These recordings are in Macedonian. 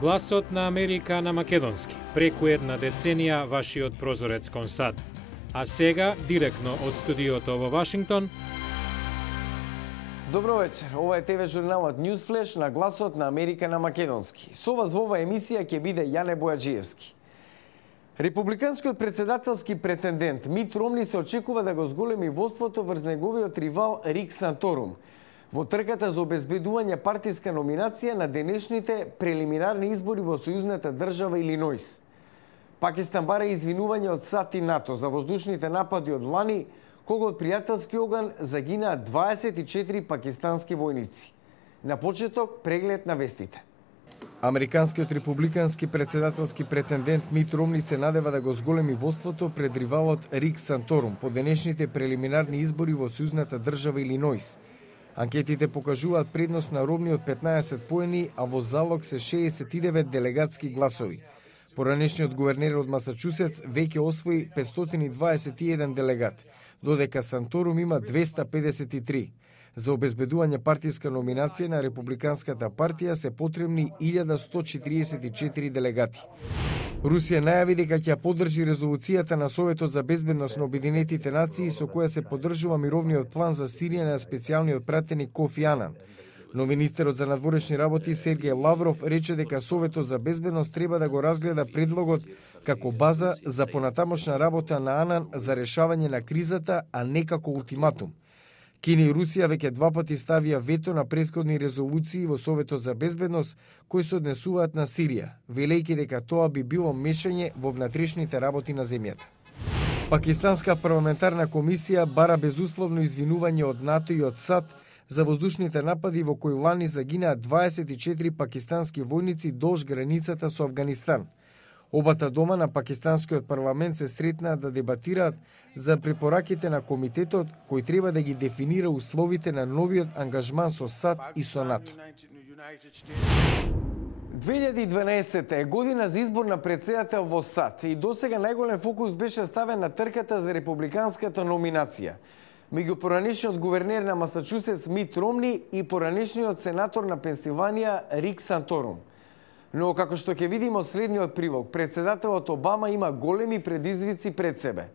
Гласот на Америка на македонски. Преку една деценија вашиот прозорец кон САД. А сега, директно од студиото во Вашингтон. Добро вечер. Ова е ТВ журналот Newsflash на Гласот на Америка на македонски. Со вас во оваа емисија ќе биде Јане Бојаджиевски. Републиканскиот председателски претендент Мит Ромни се очекува да го зголеми воството врз неговиот ривал Рик Санторум во трката за обезбедување партиска номинација на денешните прелиминарни избори во сојузната држава Илинојс. Пакистан бара извинување од САД и НАТО за воздушните напади од лани, кога од пријателски оган загинаа 24 пакистански војници. На почеток, преглед на вестите. Американскиот републикански председателски претендент Мит Ромни се надева да го зголеми воството пред ривалот Рик Санторум по денешните прелиминарни избори во сојузната држава Илинојс. Анкетите покажуваат предност на Ромни од 15 поени, а во залог се 69 делегатски гласови. Поранешниот гувернер од Масачусетс веќе освои 521 делегат, додека Санторум има 253. За обезбедување партиска номинација на Републиканската партија се потребни 1144 делегати. Русија најави дека ќе поддржи резолуцијата на Советот за безбедност на Обединетите нации со која се поддржува мировниот план за Сирија на специјалниот пратеник Кофи Анан. Но министерот за надворешни работи Сергеј Лавров рече дека Советот за безбедност треба да го разгледа предлогот како база за понатамошна работа на Анан за решавање на кризата, а не како ултиматум. Кина и Русија веќе два пати ставија вето на претходни резолуции во Советот за безбедност кои се однесуваат на Сирија, велејќи дека тоа би било мешање во внатрешните работи на земјата. Пакистанска парламентарна комисија бара безусловно извинување од НАТО и од САД за воздушните напади во кои лани загинаа 24 пакистански војници долж границата со Авганистан. Обата дома на пакистанскиот парламент се сретнаа да дебатираат за препораките на комитетот кој треба да ги дефинира условите на новиот ангажман со САД и со НАТО. 2012 е година за избор на претседател во САД и досега најголем фокус беше ставен на трката за републиканската номинација меѓу поранешниот гувернер на Масачусетс Мит Ромни и поранешниот сенатор на Пенсилванија Рик Санторум. Но, како што ќе видиме од следниот прилог, председателот Обама има големи предизвици пред себе,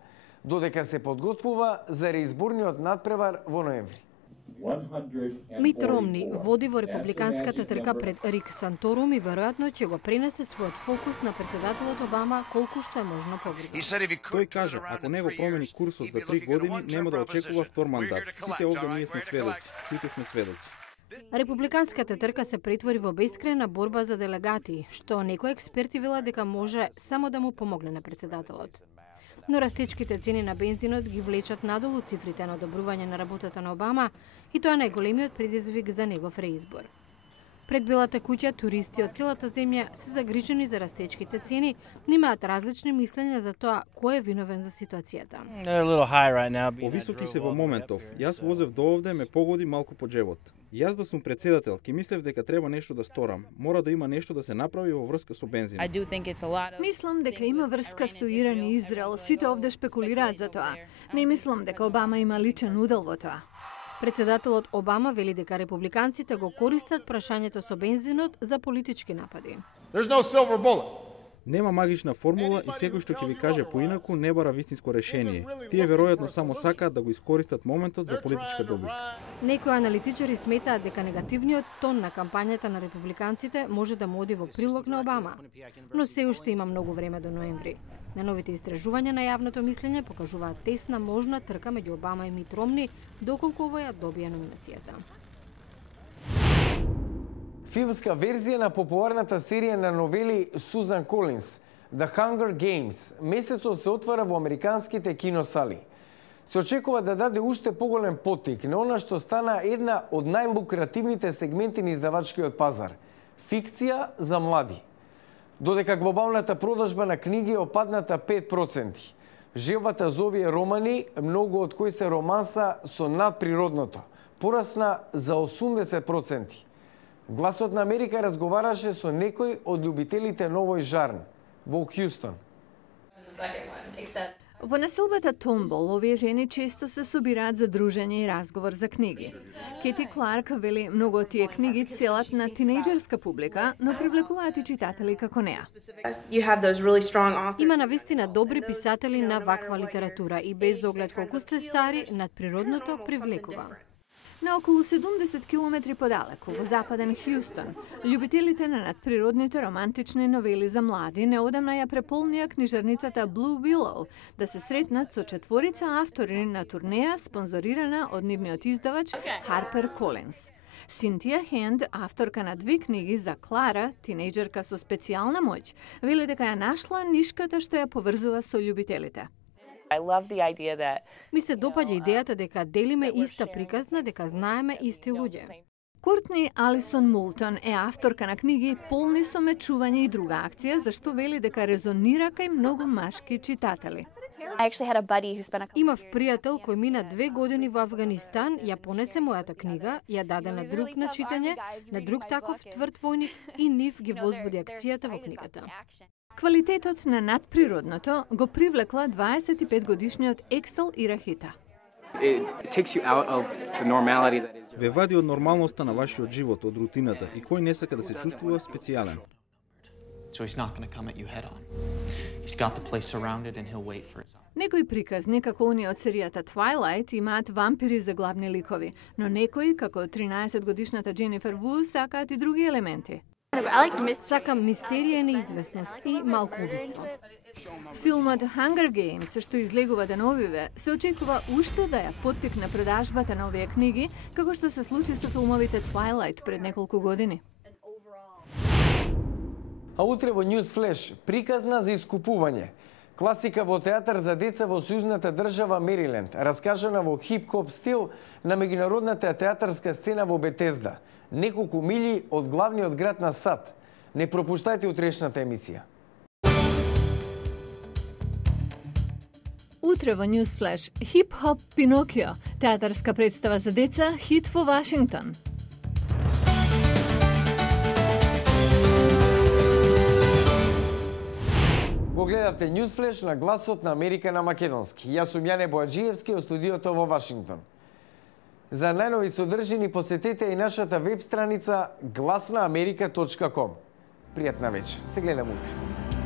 додека се подготвува за реизборниот надпревар во ноември. Мит Ромни води во републиканската трка пред Рик Санторум и веројатно ќе го пренесе својот фокус на председателот Обама колку што е можно побрзо. Тој кажа, ако не го промени курсот за 3 години, нема да очекува втор мандат. Сите овде ние сме сведоци. Сите сме сведоци. Републиканската трка се претвори во бескрајна борба за делегати, што некои експерти велат дека може само да му помогне на председателот. Но растечките цени на бензинот ги влечат надолу цифрите на одобрување на работата на Обама и тоа е најголемиот предизвик за негов реизбор. Пред Белата куќа туристи од целата земја се загрижени за растечките цени, но имаат различни мислења за тоа кој е виновен за ситуацијата. Повисоки се во моментов. Јас возев до овде, ме погоди малку по джебот. Јас да сум председател, ќе мислев дека треба нешто да сторам. Мора да има нешто да се направи во врска со бензинот. Мислам дека има врска со Иран и Израел. Сите овде шпекулираат за тоа. Не мислам дека Обама има личен удел во тоа. Председателот Обама вели дека републиканците го користат прашањето со бензинот за политички напади. Нема магична формула и секој што ќе ви каже поинаку не бара вистинско решение. Тие веројатно само сакаат да го искористат моментот за политичка добивка. Некои аналитичари сметаат дека негативниот тон на кампањата на републиканците може да му оди во прилог на Обама, но се уште има многу време до ноември. Најновите истражувања на јавното мислење покажуваат тесна можна трка меѓу Обама и Мит Ромни доколку овој ја добија номинацијата. Филмска верзија на популарната серија на новели Сузан Колинс, The Hunger Games, месецот се отвара во американските киносали. Се очекува да даде уште поголем поттик на она што стана една од најлукративните сегменти на издавачкиот пазар – фикција за млади. Додека глобалната продажба на книги е опадната 5%, желбата за овие романи, многу од кои се романса со надприродното, порасна за 80%. Гласот на Америка разговараше со некој од љубителите на овој жарн во Хјустон. Во населбата Томбол, овие жени често се собираат за дружење и разговор за книги. Кети Кларк вели многу од тие книги целат на тинејџерска публика, но привлекуваат и читатели како неа. Има навистина добри писатели на ваква литература и без оглед колку сте стари, надприродното привлекува. На околу 70 километри подалеку, во западен Хјустон, љубителите на надприродните романтични новели за млади неодамна ја преполнија книжарницата Blue Willow да се сретнат со четворица автори на турнеја спонзорирана од нивниот издавач Harper Collins. Синтија Хенд, авторка на 2 книги за Клара, тинејџерка со специјална моќ, вели дека ја нашла нишката што ја поврзува со љубителите. Ми се допаѓа идејата дека делиме иста приказна, дека знаеме исти луѓе. Кортни Алисон Мултон е авторка на книги полни со мечување и друга акција, зашто вели дека резонира кај многу машки читатели. Имав пријател кој мина 2 години во Афганистан, ја понесе мојата книга, ја даде на друг на читање, на друг таков тврд војник и нив ги возбуди акцијата во книгата. Квалитетот на надприродното го привлекла 25-годишниот Ексел Ирахита. Ве вади од нормалноста на вашиот живот, од рутината и кој не сака да се чувствува специјален. Некои приказни, како оние од серијата Twilight, имаат вампири за главни ликови, но некои, како 13-годишната Дженифер Ву, сакаат и други елементи. Сакам мистерија и неизвестност и малку убиство. Филмот Hunger Games, што излегува деновиве, се очекува уште да ја поттикне продажбата на овие книги, како што се случи со филмовите Twilight пред неколку години. А утре во News Flash, приказна за искупување. Класика во театар за деца во сојузната држава Мериленд, раскажана во хип-хоп стил на меѓународната театарска сцена во Бетезда, неколку мили од главниот град на САД. Не пропуштајте утрешната емисија. Утре во News Flash, хип-хоп Пинокио, театарска представа за деца, хит во Вашингтон. Го гледавте News Flash на гласот на Америка на македонски. Јас сум Јане Боаџиевски од студиото во Вашингтон. За најнови содржини посетете и нашата веб страница glasnaamerika.com. Пријатна вечер. Се гледам утре.